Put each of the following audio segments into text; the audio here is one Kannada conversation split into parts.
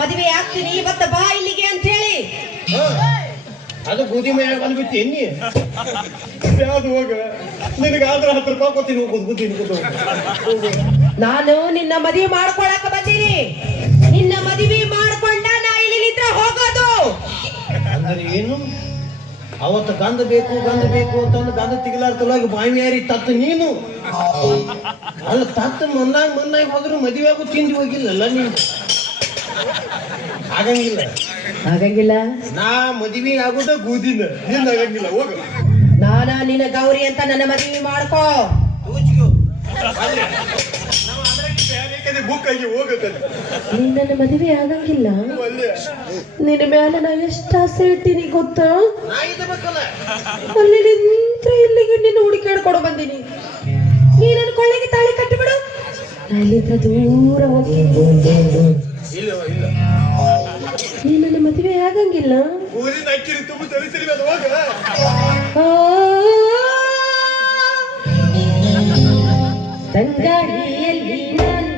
ಮದುವೆ ಆಗ್ತೀನಿ ಇವತ್ತ ಬಾ ಇಲ್ಲಿಗೆ ಅಂತ ಹೇಳಿ ಅದು ಬೂದಿ ಮೇಲೆ ಬಂದ್ಬಿಟ್ಟು ಎನ್ನಿ? ಯಾವ್ದು ಹೋಗ? ನಿನಗೆ ಆದ್ರೆ ಹತ್ತು ರೂಪಾಯಿ ಕೊತ್ತೀನಿ ಹೋಗೋದು ಬುದ್ಧಿ ನಾನು ನಿನ್ನ ಮದುವೆ ಮಾಡ್ಕೊಳಕ ಬಂದೀನಿ. ನಿನ್ನ ಮದುವೆ ಮಾಡ್ಕೊಂಡ ನಾ ಇಲ್ಲಿಂದ ಹೋಗೋದು. ಅಂದ್ರೆ ಏನು? ಅವತ್ತು ಗಂಧ ಬೇಕು ಗಂಧ ಬೇಕು ಅಂತಂದು ಗಂಧ ತಿಗಲಾರ್ತಲಾಗಿ ಬಾವಿಯಾರಿ ತತ್ತು ನೀನು. ಅಲ್ಲ ತತ್ತು ಮನ್ನಾಗ ಮನ್ನಾಗಿ ಹೋದ್ರು ಮದುವೆ ಆಗು ತಿಂದು ಹೋಗಿಲ್ಲಲ್ಲ ನೀನು. ಆಗಂಗಿಲ್ಲ. ಆಗಂಗಿಲ್ಲ? ನಾ ಮದುವೆ ಆಗುದ ಗೂದಿನ ನಿಂದ ಆಗಂಗಿಲ್ಲ ಹೋಗ. ನಾನ ನಿನ್ನ ಗೌರಿ ಅಂತ ನನ್ನ ಮದುವೆ ಮಾಡ್ಕೋ. ಬುಕ್ ಆಗಿ ಹೋಗತ್ತದ ನೀನ್ ನನ್ನ ಮದುವೆ ಆಗಂಗಿಲ್ಲ? ನಿನ್ನ ಮೇಲೆ ನಾ ಎಷ್ಟು ಆಸೆ ಇಟ್ಟಿನಿ ಗೊತ್ತಾ? ಅಲ್ಲಿ ನಿಂತ ಇಲ್ಲಿಗೆ ನಿನ್ನ ಹುಡುಕಾಡ್ಕೊಡು ಬಂದೀನಿ. ನೀ ನನ್ನ ಕೊಳ್ಳೆಗೆ ತಾಳಿ ಕಟ್ಟಿಬಿಡು. ಅಲ್ಲಿಂದ ದೂರ ಹೋಗಿ ಇಲ್ಲ ಇಲ್ಲ. ನೀ ನನ್ನ ಮದುವೆ ಆಗಂಗಿಲ್ಲ. ಊರಿನ ಅಕ್ಕಿರಿ ತುಂಬ ತರಿಸಿರಿ ಅದು ಹೋಗ. ಆ, ತಂಗಾಳಿಯಲ್ಲಿ ನಾನು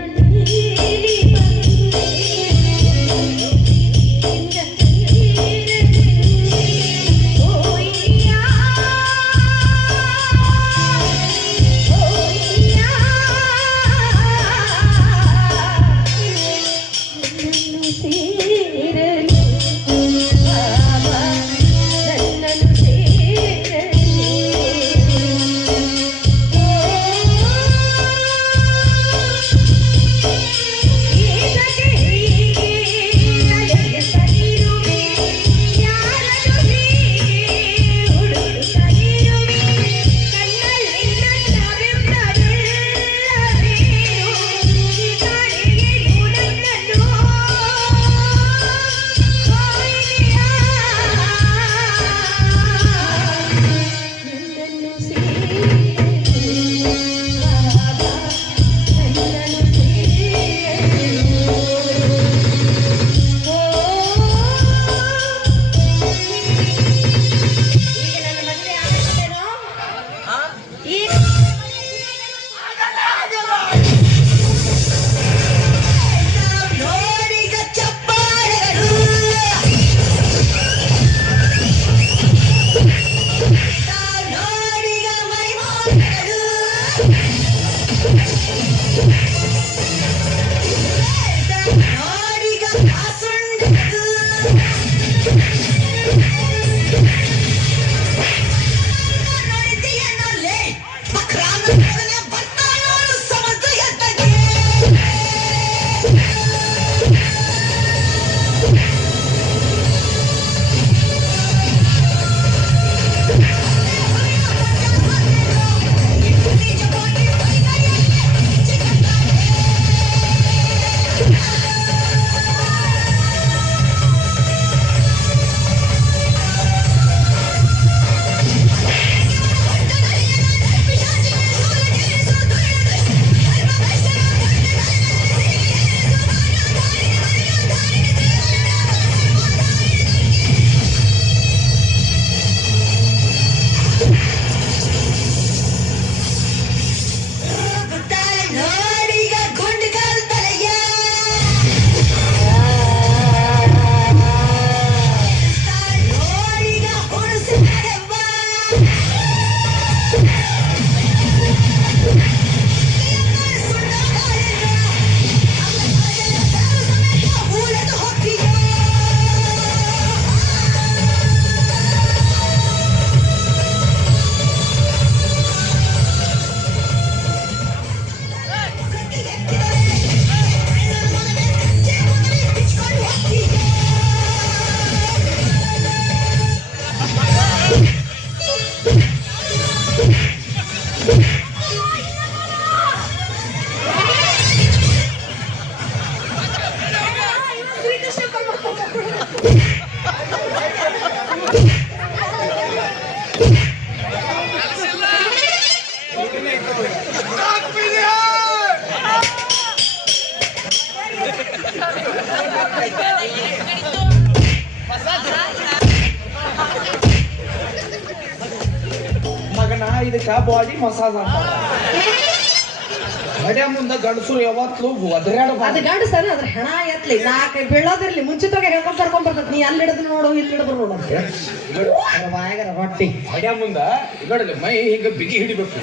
ಗಂಡಸರು ಯಾವತ್ತೂ ಅದು ಒದರಾಡಬಾರ್ದು ಗಂಡಸನ ಅದ್ರ ಹೆಣ ಎತ್ಲಿ. ನಾಲ್ಕು ಬೀಳೋದಿರ್ಲಿ. ಮುಂಚಿತವಾಗಿ ಹೇಳ್ಕೊಂಡ್ ಕರ್ಕೊಂಡ್ ಬರ್ತೈತಿ. ನೀ ಅಲ್ಲಿ ಹಿಡಿದು ನೋಡು ಇಲ್ಲಿ ಹಿಡಿದ್ರು ನೋಡು ಅದ್ರ ಬಾಯಾಗರ ರೊಟ್ಟಿ. ಮಡ್ಯ ಮುಂದ ಇಗಡಲಿ ಮೈ ಹಿಂಗ ಬಿಗಿ ಹಿಡಿಬೇಕು.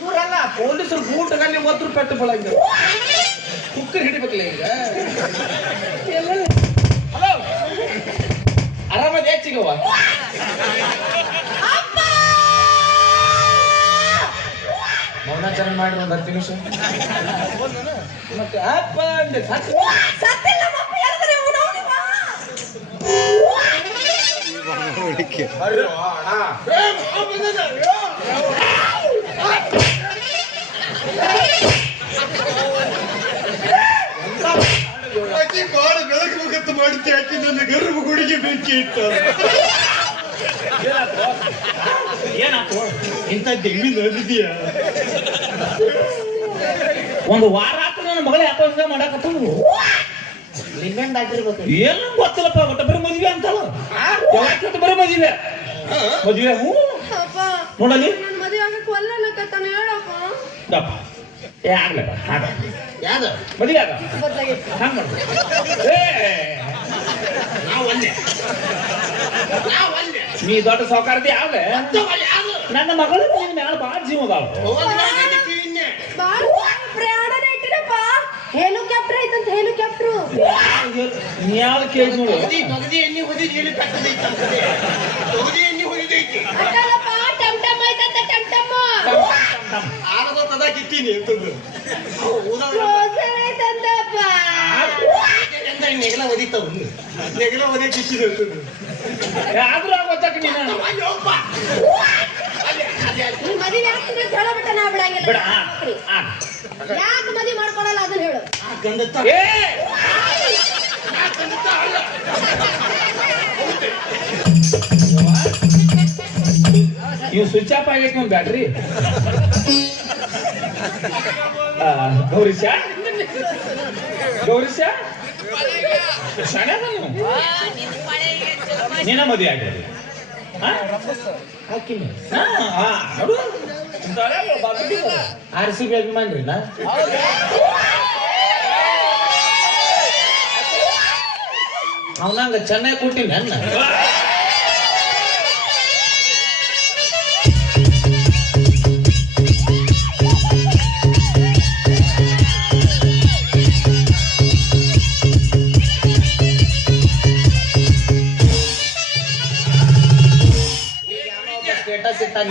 ಇವರಲ್ಲ ಪೊಲೀಸರು ಬೂಟ್ಗಲ್ಲಿ ಒತ್ತು ಪೆಟ್ಟು ಬೆಳಗ್ಗೆ ಕುಕ್ಕರ್ ಹಿಡಿಬೇಕಲ್ಲ ಈಗ. ಹಲೋ ಆರಾಮದ ಹೆಚ್ಚಿಗವ ಮೌನಾಚರಣೆ ಮಾಡಿ ಒಂದು ಹತ್ತು ನಿಮಿಷ. ಮತ್ತೆ ಅಪ್ಪ ಅಂದೆ ಬಾಳ ಬೆಳಗ್ಬೇಕಂತ ಮಾಡಿದ್ದೆ. ಆಕಿ ನನ್ನ ಗರ್ಭ ಗುಡಿಗೆ ಬೆಂಕಿ ಇಟ್ಟ ಏನಾಯ್ತು ಇಂಥ ಒಂದು ವಾರ ಆತು ನನ್ನ ಮಗಳ ಯಾಕೋ ಹಿಂಗ ಮಾಡಾಕತ್ತ ಆಗಿರ್ಬೇಕು. ಏನು ಗೊತ್ತಿಲ್ಲಪ್ಪ ಒಟ್ಟ ಬರೀ ಮದ್ವೆ ಅಂತಲ್ಲ. ಬರೀ ಮದ್ವೆ? ಮದ್ವೆ ಹ್ಞೂ. ಅಪ್ಪ ನೋಡಲಿ ಏ ಆಗ್ಲಪ್ಪ ಆಗ ಯಾವ್ದು? ಮದ್ವೆ ಆಗ. ಹಂಗ ಏ ನಾವು ಒಂದೇ. ನೀ ದೊಡ್ಡ ಸಾವುಕಾರದಿ ಯಾವ್ಲೆ ನನ್ನ ಮಗಳು ನಿನ್ನ ಮ್ಯಾಲ ಬಾಳ ಜೀವ ಅದಾವ ಹೆಲಿಕಾಪ್ಟರ್ ಐತಂತ ಹೆಲಿಕಾಪ್ಟರ್ ನೀ ಯಾವ್ದು ಕೇಳಿ ನೋಡು ತೊಗದಿ ತೊಗದಿ ಎಣ್ಣೆ ಹೊದಿದ್ ಹೇಳಿ ಕಟ್ಟದೈತಿ ನಮ್ಮ ಕಡೆ ತೊಗದಿ ಎಣ್ಣೆ ಹೊದಿದೈತಿ ಅಕ್ಕಲ್ಲಪ್ಪ ಟಮ್ ಟಮ್ ಐತಂತ ಟಮ್ ಟಮ್ ಆನದ ತದ ಕಿತ್ತೀನಿ ಅಂತಂದು ಕ್ಲೋಸರ್ ಐತಂತಪ್ಪ ನೆಗಲ ಹೊದಿತಾವ ನೆಗಲ ಹೊದಿ ಕಿತ್ತಿದೆ ಅಂತಂದು ಆದ್ರೂ ಗೊತ್ತಾಕ ನೀನು. ಅಯ್ಯೋಪ್ಪ ನೀ ಮದುವೆ ಆಗ್ತೀನಿ ಅಂತ ಹೇಳಬಿಟ್ಟ ನಾ ಬಿಡಂಗಿಲ್ಲ. ಬಿಡ ಆ, ಆ. ಯಾಕೆ ಮದುವೆ ಮಾಡ್ಕೊಡಲ್ಲ ಅದನ್ನ ಹೇಳು. ಏ! ಇವ್ ಸ್ವಿಚ್ ಆಫ್ ಆಗೈತಿ ನಿಮ್ ಬ್ಯಾಟ್ರಿ? ಗೌರೀಶ? ಗೌರೀಶ? ಸಣ್ಣ ನೀವು ನಿನ್ನ ಮದುವೆ ಆಗ್ಯದ ಆರ್ ಸಿ ಬಿ ಅಭಿಮಾನಿ ಅವನಂಗ ಚೆನ್ನಾಗಿ ಕೊಟ್ಟಿನಿ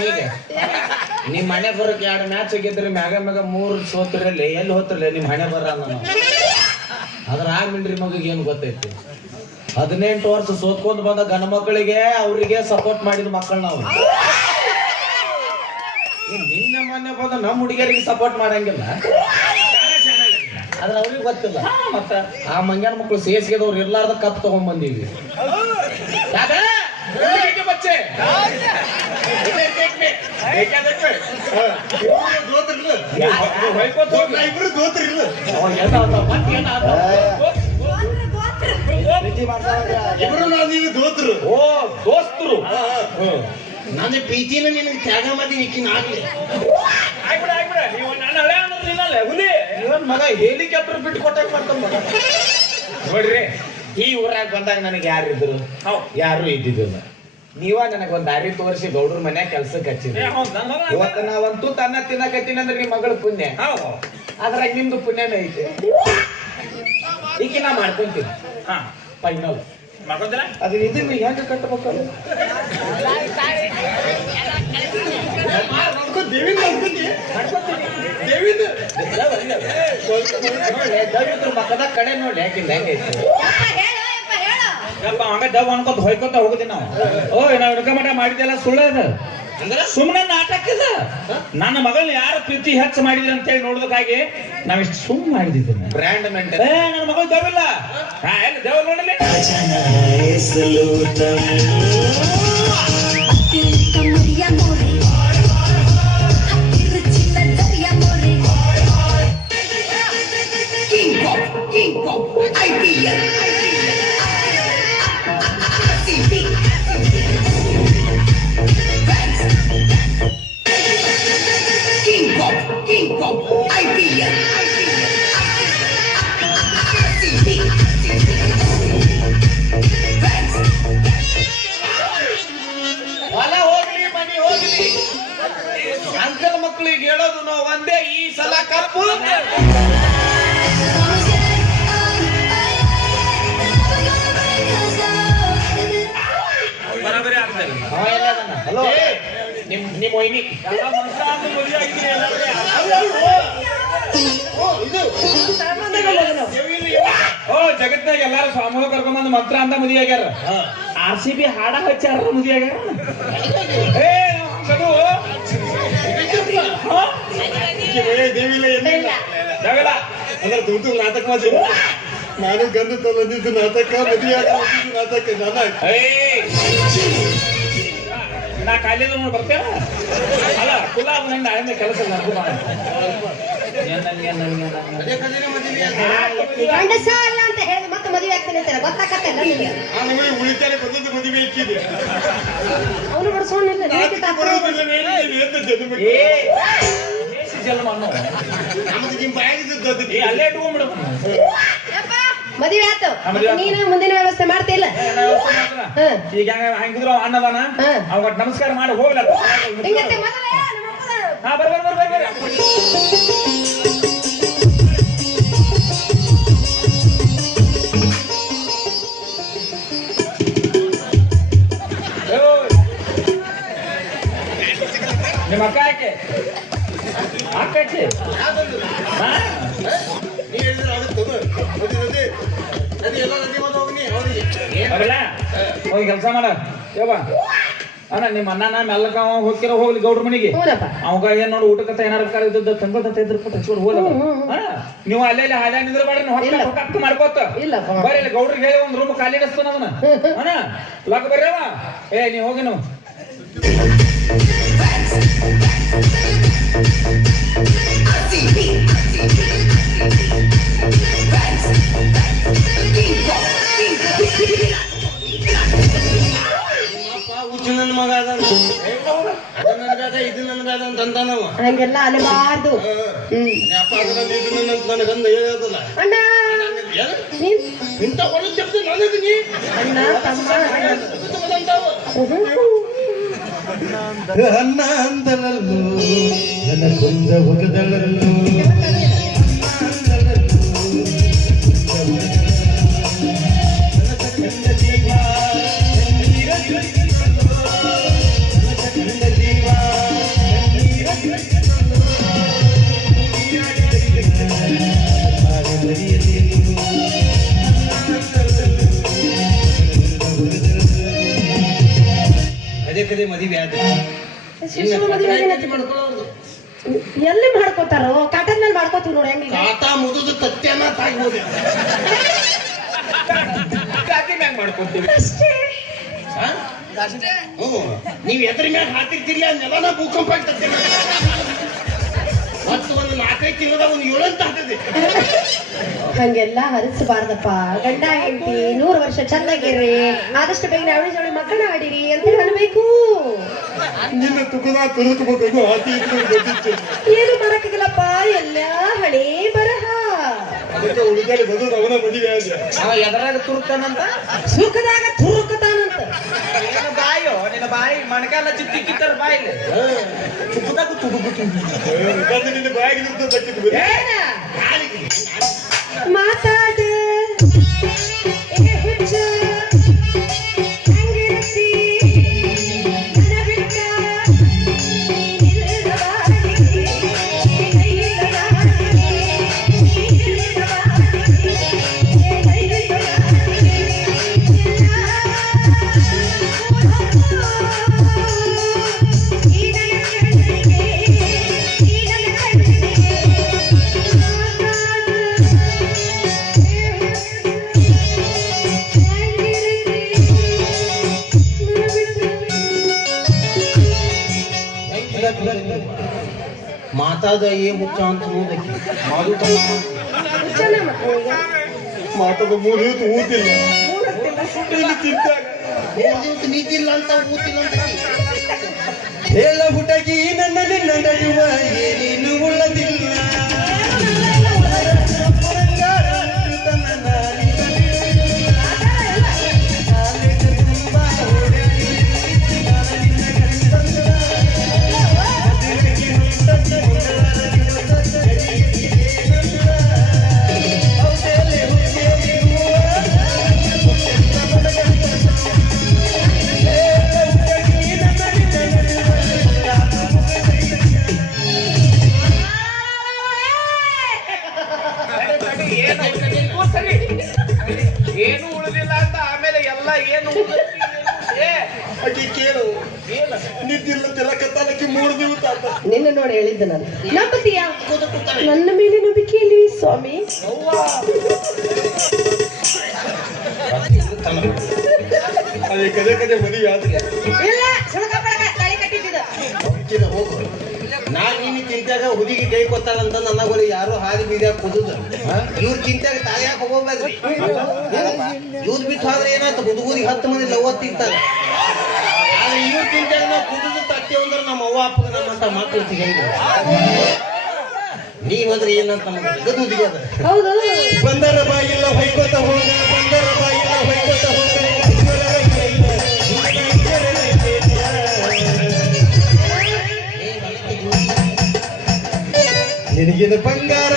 ಈಗ ನಿಮ್ ಮನೆ ಬರಕ್ ಎರಡು ಮ್ಯಾಚ್ ಗೆದ್ರಿ ಮ್ಯಾಗ ಮ್ಯಾಗ ಮೂರ್ ಸೋತ್ರಲ್ಲಿ ಎಲ್ಲಿ ಹೋತ್ರಲ್ಲ ನಿಮ್ ಹಣೆ ಬರ ಅದ್ರ ಆಗ್ಬಿಡ್ರಿ ಮಗಗೆ ಏನ್ ಗೊತ್ತೈತಿ ಹದಿನೆಂಟು ವರ್ಷ ಸೋತ್ಕೊಂಡ್ ಬಂದ ಗಂಡ ಮಕ್ಕಳಿಗೆ ಅವರಿಗೆ ಸಪೋರ್ಟ್ ಮಾಡಿದ ಮಕ್ಕಳು ನಾವು ನಿನ್ನೆ ಮೊನ್ನೆ ಬಂದ ನಮ್ಮ ಹುಡುಗಿಯರಿಗೆ ಸಪೋರ್ಟ್ ಮಾಡಂಗಿಲ್ಲ ಆದ್ರೆ ಅವ್ರಿಗೆ ಗೊತ್ತಿಲ್ಲ ಮತ್ತ ಆ ಮಂಗ್ಯಾನ ಮಕ್ಕಳು ಸೇಸ್ಗೆದವ್ರು ಇರ್ಲಾರ್ದ ಕಪ್ ತಗೊಂಡ್ ಬಂದಿದ್ವಿ ಯಾಕೆ? ಇಲ್ಲೇ. ಇಬ್ರು ನಾವು ನೀವು ದೋತ್ರು ಓ ದೋಸ್ತರು. ನನ್ನ ಪ್ರೀತಿನ ನಿನಗೆ ತ್ಯಾಗ ಮಾಡಿ ನಿಕ್ಕಿನ ಆಗ್ಲಿ. ಹುಲಿ. ಇವನ್ ಮಗ ಹೆಲಿಕಾಪ್ಟರ್ ಬಿಟ್ಟು ಕೊಟ್ಟಾಗ ಮಾಡ್ತಾನ ಮಗ. ನೋಡ್ರಿ ಈ ಊರಾಗ ಬಂದಾಗ ನನಗೆ ಯಾರಿದ್ರು? ಇದ್ರು ಯಾರು ಇದ್ದಿದ್ದಿಲ್ಲ. ನೀವ ನನಗೆ ಒಂದ್ ದಾರಿ ತೋರಿಸಿ ಗೌಡ್ರ ಮನೆ ಕೆಲ್ಸಕ್ಕೆ ಹಚ್ಚಿದ್ರಿ. ಇವತ್ತ ನಾವಂತೂ ತನ್ನ ತಿನ್ನಕತ್ತೀನಿ ಅಂದ್ರೆ ನಿಮ್ಮ ಮಗಳ ಪುಣ್ಯ. ಹೌದು. ಅದ್ರಾಗ ನಿಮ್ದು ಪುಣ್ಯನೇ ಐತೆ. ಈಗ ನಾ ಮಾಡ್ಕೊಂತೀನಿ. ಹಾ. ಫೈನಲ್ ಅದ್ರ ಇದನ್ನ ಹೆಂಗ ಕಟ್ಟಬೇಕು ಮಕ್ಕದ ಕಡೆ ನೋಡಿ ಯಾಕಿಲ್ಲ ಹೆಂಗೈತೆ. ಯಪ್ಪ ಹಂಗ ದವ್ ಅನ್ಕೋತ ಹೊಯ್ಕೋತ ಹೋಗುದಿ ನಾವು. ಓ ನಾವು ಹಿಡ್ಕ ಮಠ ಮಾಡಿದೆಲ್ಲ ಸುಳ್ಳು ಅದ. ಸುಮ್ಮನೆ ನಾಟಕ ಇದ. ನನ್ನ ಮಗಳನ್ನ ಯಾರು ಪ್ರೀತಿ ಹೆಚ್ಚು ಮಾಡಿದ್ರಿ ಅಂತ ಹೇಳಿ ನೋಡೋದಕ್ಕಾಗಿ ನಾವಿಷ್ಟು ಸುಮ್ಮನೆ ಮಾಡಿದ್ದೆ ಬ್ರ್ಯಾಂಡ್ ಏ ನನ್ನ ಮಗಳು ದೇವಿಲ್ಲ ಹಾ ಎಲ್ಲಿ ದೇವ್ ನೋಡಲಿ. ಸಲ ಕಪ್ಪು ನಾವು ಒಂದೇ ಈ ಸಲ ಹಲೋ ನಿಮ್ ನಿಮ್ ಒಯ್ನಿ ಓ ಜಗತ್ನಾಗ ಎಲ್ಲಾರು ಸ್ವಾಮಿಗಳು ಕರ್ಕೊಂಬಂದು ಮಂತ್ರ ಅಂತ ಮದುವೆ ಆಗ್ಯಾರ ಆರ್ ಸಿ ಬಿ ಹಾಡ ಹಚ್ಚಾರ ಮದುವೆ ಆಗ್ಯಾರ ಜಗಳ ಅಂದ್ರೆ ದುಡ್ಡು ನಾಟಕ ಮಾಡಿದ್ರು ನಾನು ಗಂಧ ತಂದಿದ್ದು ನಾಟಕ ಮದುವೆ ನಾಟಕ ನನ್ನ! ನಾ ಕಾಲೇಜ್ ನೋಡಿ ಬರ್ತೇವ ಅಲ್ಲ ಕುಲ ನನ್ನ ನಾಳೆ ಕೆಲಸ ಗಂಡಸ ಅಲ್ಲ ಅಂತ ಹೇಳಿ ಮತ್ತೆ ಮದುವೆ ಆಗ್ತಾನೆ ಅಂತಾರೆ. ಉಳಿತಾರೆ ಬಂದದ್ದು ಮದುವೆ ಇಕ್ಕಿದೆ. ಅವನು ಬಡಿಸೋಣಿಲ್ಲ ಜನ್ಮ ಅನ್ನೋ. ನಮ್ದು ನಿಮ್ಮ ಬಾಯಿಗಿದ್ದದ್ದು ಅದಕ್ಕೆ. ಏ ಅಲ್ಲೇ ಇಟ್ಕೊಂಡ್ಬಿಡು ಮದುವೆ ಆತು ಆ, ಮದುವೆ ನೀನು ಮುಂದಿನ ವ್ಯವಸ್ಥೆ ಮಾಡ್ತಿಲ್ಲ. ಈಗ ಹೆಂಗ ಹಂಗಿದ್ರು ಅವ ಅಣ್ಣದಾನ? ಅವಾಗ ನಮಸ್ಕಾರ ಮಾಡಿ ಹೋಗ್ಲ ಹಿಂಗಂತೆ ಮೊದಲೇ ನಮ್ಮ ಅಪ್ಪನ. ಹಾ ಬರ್ ಬರ್ ಬರ್ ಬರ್ ಬರ್ ಓಯ್. ನಿಮ್ಮ ಅಕ್ಕ ಹಾ? ನೀ ಹೇಳಿದ್ರೆ ಆಗುತ್ತೆ ನದಿ ನದಿ ನದಿ ಎಲ್ಲ ನದಿ ಬಂದು ಹೋಗಿ ಕೆಲಸ ಮಾಡ. ಅಣ್ಣ ನಿಮ್ಮ ಅಣ್ಣನ ಮೆಲ್ಲಕ ಅವ ಹೋಗ್ತಿರೋ ಹೋಗ್ಲಿ ಗೌಡ್ರ ಮನೆಗೆ. ಅವಾಗ ಏನ್ ನೋಡಿ ಊಟಕ್ಕೆ ಏನಾರ ಕಾರ ಇದ್ದದ್ದು ಐದು ರೂಪಾಯಿ ಹಚ್ಕೊಂಡು ಹೋದ ನೀವು ಅಲ್ಲೇ ಇಲ್ಲಿ ಹಾಲೆ ನಿಂದ್ರ ಬೇಡ ಹೊಟ್ಟೆ ಮಾಡ್ಕೋತ. ಇಲ್ಲ ಬರ್ರಿ ಇಲ್ಲಿ ಗೌಡ್ರಿಗೆ ಹೇಳಿ ಒಂದ್ ರೂಮ್ ಖಾಲಿ ಇಡಿಸ್ತಾನ ಅದನ್ನ ಅಣ್ಣ ಲಕ್ ಬರ್ರವ ಏ ನೀ ಹೋಗಿ ನಾವು. ಹಂಗೆಲ್ಲ ಹೇಳೋದಲ್ಲ ಅಣ್ಣ ಇಂಥ ಒಳ್ಳೆ ಶಬ್ದ ನೀ ಅಣ್ಣ ತಮ್ಮ ನನ್ನ ಕೊಂದ ಒಗದಳಲ್ಲೂ ಅದೇ ಕಡೆ ಮದುವೆ ಆದ್ರೆ. ಶಿಶು ಮದುವೆ ಆಗೈತಿ. ಎಲ್ಲಿ ಮಾಡ್ಕೋತಾರೋ? ಕಾಟನ್ ಮೇಲೆ ಮಾಡ್ಕೋತೀವಿ ನೋಡಿ ಹೆಂಗ ಕಾಟಾ ಮುಗಿದು ತತ್ಯನ ತಾಗ್ಬೋದು ಜಾತಿ ಮ್ಯಾಂಗ್ ಮಾಡ್ಕೊತೀವಿ. ಅಷ್ಟೇ. ಹಾ? ಹ್ಞೂ ನೀವು ಎದ್ರ ಮ್ಯಾಗ ಹಾಕಿರ್ತಿರ್ಲಿ ಅದನ್ನೆಲ್ಲ ಭೂಕಂಪ ಆಗ್ತದೆ ಮತ್ತು ಒಂದು ನಾಲ್ಕೈದು ತಿಂಗಳದ ಒಂದು ಏಳಂತ ಆಗ್ತದೆ. ಹಂಗೆಲ್ಲ ಹರಿಸಬಾರ್ದಪ್ಪ. ಗಂಡ ಹೆಂಡತಿ ನೂರು ವರ್ಷ ಚಂದಾಗಿರ್ರಿ. ಆದಷ್ಟು ಬೇಗ ಅವಳಿ ಜವಳಿ ಮಕ್ಕಳ ಆಡಿರಿ ಅಂತ ಹೇಳಬೇಕು. ನಿನ್ನ ತುಕದ ಇಟ್ಟು ಗೊತ್ತಿತ್ತು ಏನು ಮಾಡಕ್ಕಾಗಲ್ಲಪ್ಪ? ಎಲ್ಲ ಹಳೇ ಬರಹ. ಅದಕ್ಕೆ ಉಳಿದಾರೆ ಬದುಕು ಅವನ ಮದುವೆ ಆದ ಅವ ಎದರಾಗ ತುರುಕನಂತ ಸುಖದಾಗ ತುರುಕತಾನಂತ ಬಾಯೋ ನಿನ್ನ ಬಾಯಿ ಮಣಕಾಲ ಚಿತ್ತಿ ಕಿತ್ತರ ಬಾಯಿಲೆ. ತುಪ್ಪದಾಗ ತುಡುಗು ತುಡು ನಿನ್ನ ಬಾಯಿಗೆ ಮಾತಾಡ. ಮಾತಾದ ಏ ಮುಚ್ಚ ಅಂತ ನೋಡಕ್ಕೆ ಮಾದು ಮಾತಾದ ಮೂರು ಹೊತ್ತು ಊತಿಲ್ಲ ನೀತಿಲ್ಲ ಅಂತ ಊತಿಲ್ಲ ಅಂತ ಹೇಳ ಹುಟಗಿ ನನ್ನ ನಿನ್ನ ನಡುವ ಏನೇನು ಉಳ್ಳದಿಲ್ಲ. ಇಲ್ಲ ಸುಳ್ಕ ತಾಳಿ ಕಟ್ಟಿದ್ದ. ಅದಕ್ಕಿಂತ ಹೋಗು. ನಾ ನಿನ್ನ ಚಿಂತ್ಯಾಗ ಹುಡುಗಿ ಕೈ ಕೊತ್ತಾಳಂತ ನನ್ನ ಬಳಿ ಯಾರು ಹಾದಿ ಬೀದ್ಯಾಗ ಕುದುದು ಇವ್ರ ಚಿಂತ್ಯಾಗ ಯಾಕೆ ಹೋಗ್ಬೇಕ್ರಿ ಇವ್ರು ಬಿಟ್ಟು ಹೋದ್ರೆ ಏನಾಯ್ತು? ಹುಡುಗರಿಗೆ ಹತ್ತು ಮಂದಿ ಲವತ್ತಿರ್ತಾರೆ ಆದ್ರೆ ಇವ್ರ ಚಿಂತ್ಯಾಗ ನಾವು ಕುದುದು ತಟ್ಟಿ ಅಂದ್ರೆ ನಮ್ಮ ಅವ್ವ ಅಪ್ಪಗ ನಮ್ಮಂತ ಮಕ್ಕಳು ಸಿಗಂಗಿಲ್ಲ ನೀವಂದ್ರೆ ಏನಂತ ಗದುದಿಗೆ ಬಂದರ ಬಾಗಿಲ್ಲ ಹೊಯ್ಕೋತ ಹೋಗ ಬಂದರ ಬಾಗಿಲ್ಲ ಹೊಯ್ಕೋತ ಹೋಗ. ನಿನಗಿದ ಬಂಗಾರ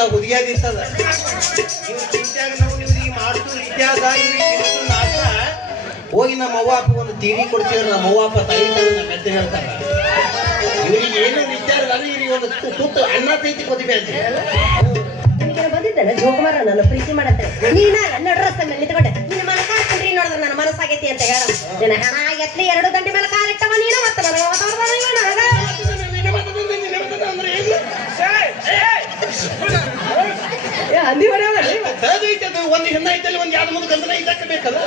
ನಾವು ಇವ್ರಿಗೆ ಮಾಡುದು ಇತಿಹಾಸ ಹೋಗಿ ನಮ್ಮ ಅವ್ವ ಅಪ್ಪ ಒಂದು ತೀರಿ ಕೊಡ್ತೀವಿ, ನಮ್ಮ ಅವ್ವ ಅಪ್ಪ ತಾಯಿ ಮೆತ್ತ ಹೇಳ್ತಾರ. ಇವ್ರಿಗೆ ಏನು ವಿಚಾರ ಅಲ್ಲ ಇವ್ರಿಗೆ ಒಂದು ತುತ್ತು ಅನ್ನ ತೈತಿ ಕೊದಿಬೇಕು ಅಂತ ಬಂದಿದ್ದಲ್ಲ ಜೋಕುಮಾರ ನನ್ನ ಪ್ರೀತಿ ಮಾಡತ್ತೆ. ನೀನ ನನ್ನ ಮೇಲೆ ನಿಂತ್ಕೊಂಡೆ. ನಿನ್ನ ಮನ ಕಾಡ್ಕೊಂಡ್ರಿ ನೋಡಿದ್ರೆ ನನ್ನ ಮನಸ್ಸಾಗೈತಿ ಅಂತ ಹೇಳ. ನಿನ್ನ ಹಣ ಎತ್ಲಿ ಎರಡು ದಂಡಿ ಮೇಲೆ ಕಾಲಿಟ್ಟವ ನೀನು, ಮತ್ತೆ ನನಗೆ ಹಂದಿ ಮನೆ ಐತೆ ಅದು ಒಂದು ಹೆಣ್ಣ ಐತಲ್ಲಿ ಒಂದು ಎರಡು ಮೂರು ಬೇಕಲ್ಲ?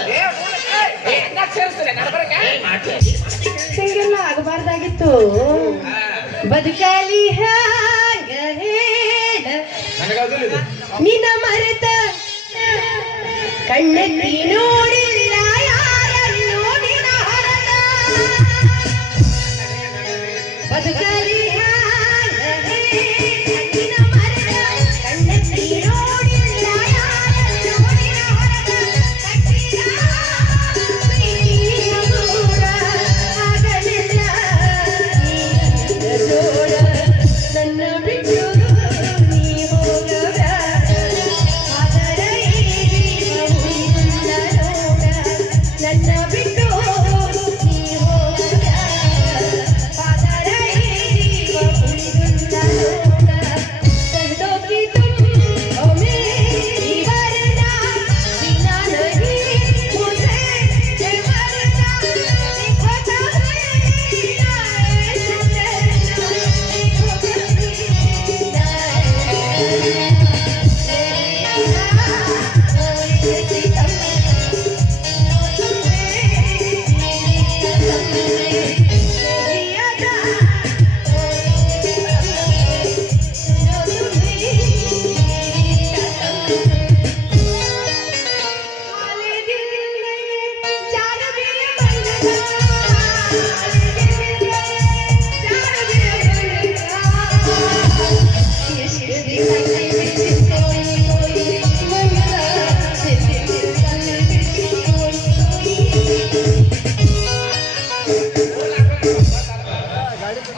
ಹಿಂಗೆಲ್ಲ ಆಗಬಾರ್ದಾಗಿತ್ತು. ಬದುಕಲಿ ಹಾಗ. ನಿನ್ನ ಮರೆತ ಕಣ್ಣೆತ್ತಿ ನೋಡಿಲ್ಲ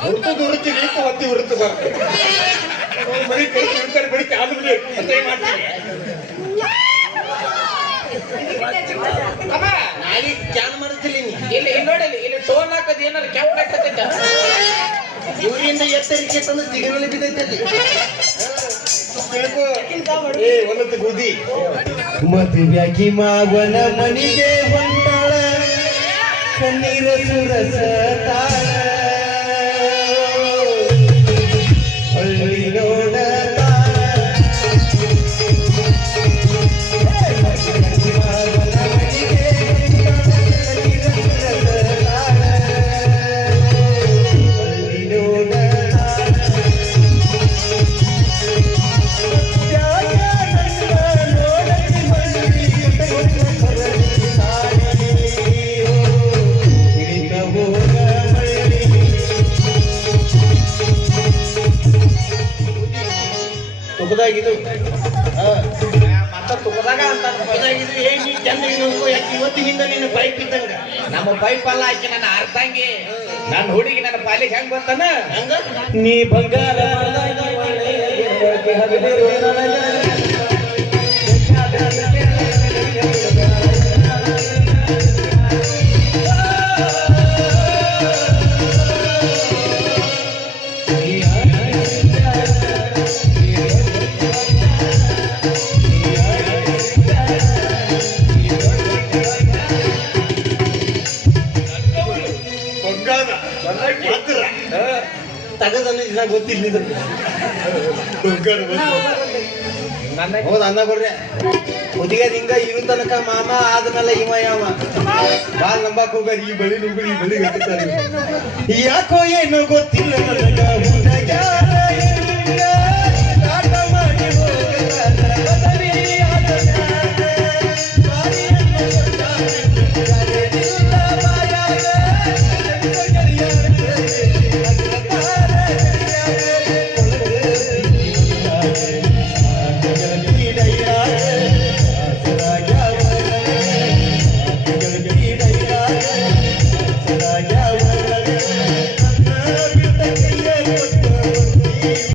ಹುಟ್ಟು ದುರುತಿ ಬೇಕು ಒತ್ತಿ ಹುಡುತು ಬರ್ತದೆ ಬರೀ ಕೈ ಹಿಡ್ತಾರೆ, ಬರೀ ಕಾಲು ಬಿಡಿ ಅಂತ ಏನ್ ಮಾಡ್ತೀರಿ? ಅಮ್ಮ, ನಾಳೆ ಕ್ಯಾನ್ ಮಾಡ್ತಿಲ್ಲ ನೀ ಇಲ್ಲಿ ಇಲ್ಲಿ ನೋಡಿ ಇಲ್ಲಿ, ಟೋಲ್ ಹಾಕದ್ ಏನಾರ ಕೆಂಪ್ ಹಾಕತ್ತೈತ ಇವರಿಂದ ಎತ್ತರಿಕೆ ತಂದು ತಿಗರಲ್ಲಿ ಬಿದ್ದೈತಲ್ಲಿ ಏ ಒನ್ನತ್ತು ಬುದ್ಧಿ ಮದುವೆಯಾಗಿ ಮಾವನ ಮನಿಗೆ ಹೊಂಟಾಳ. ಕಣ್ಣೀರ ಸುರಸ ತಾಳ. ಸುಖದಾಗಿದು ಹಾ. ಮತ್ತ ಅಂತ ಹೇಗೆ ನೀ ಚಂದ ಯಾಕೆ ಇವತ್ತಿನಿಂದ ನಿನ್ನ ಪೈಪ್ ಇದ್ದಂಗ? ನಮ್ಮ ಪೈಪ್ ಅಲ್ಲ ಆಕಿ ನನ್ನ ಅರ್ಥಂಗಿ ನನ್ನ ಹುಡುಗಿ ನನ್ನ ಪಾಲಿಗೆ ಹೆಂಗ್ ಹಂಗ? ನೀ ಬಂಗಾರ ತಗದನ್ನ ದಿನ ಗೊತ್ತಿಲ್ಲ. ನನ್ನ ಹೌದು, ಅನ್ನ ಕೊಡ್ರಿ. ಹುದಿಗೆ ಹಿಂಗ ಇರು ತನಕ ಮಾಮ ಆದ್ಮೇಲೆ ಇವ ಯಾವ? ಬಾಲ್ ನಂಬಕ್ ಹೋಗ ಈ ಬಳಿ ನುಗ್ಗಡಿ ಈ ಬಳಿ ಯಾಕೋ ಏನೋ ಗೊತ್ತಿಲ್ಲ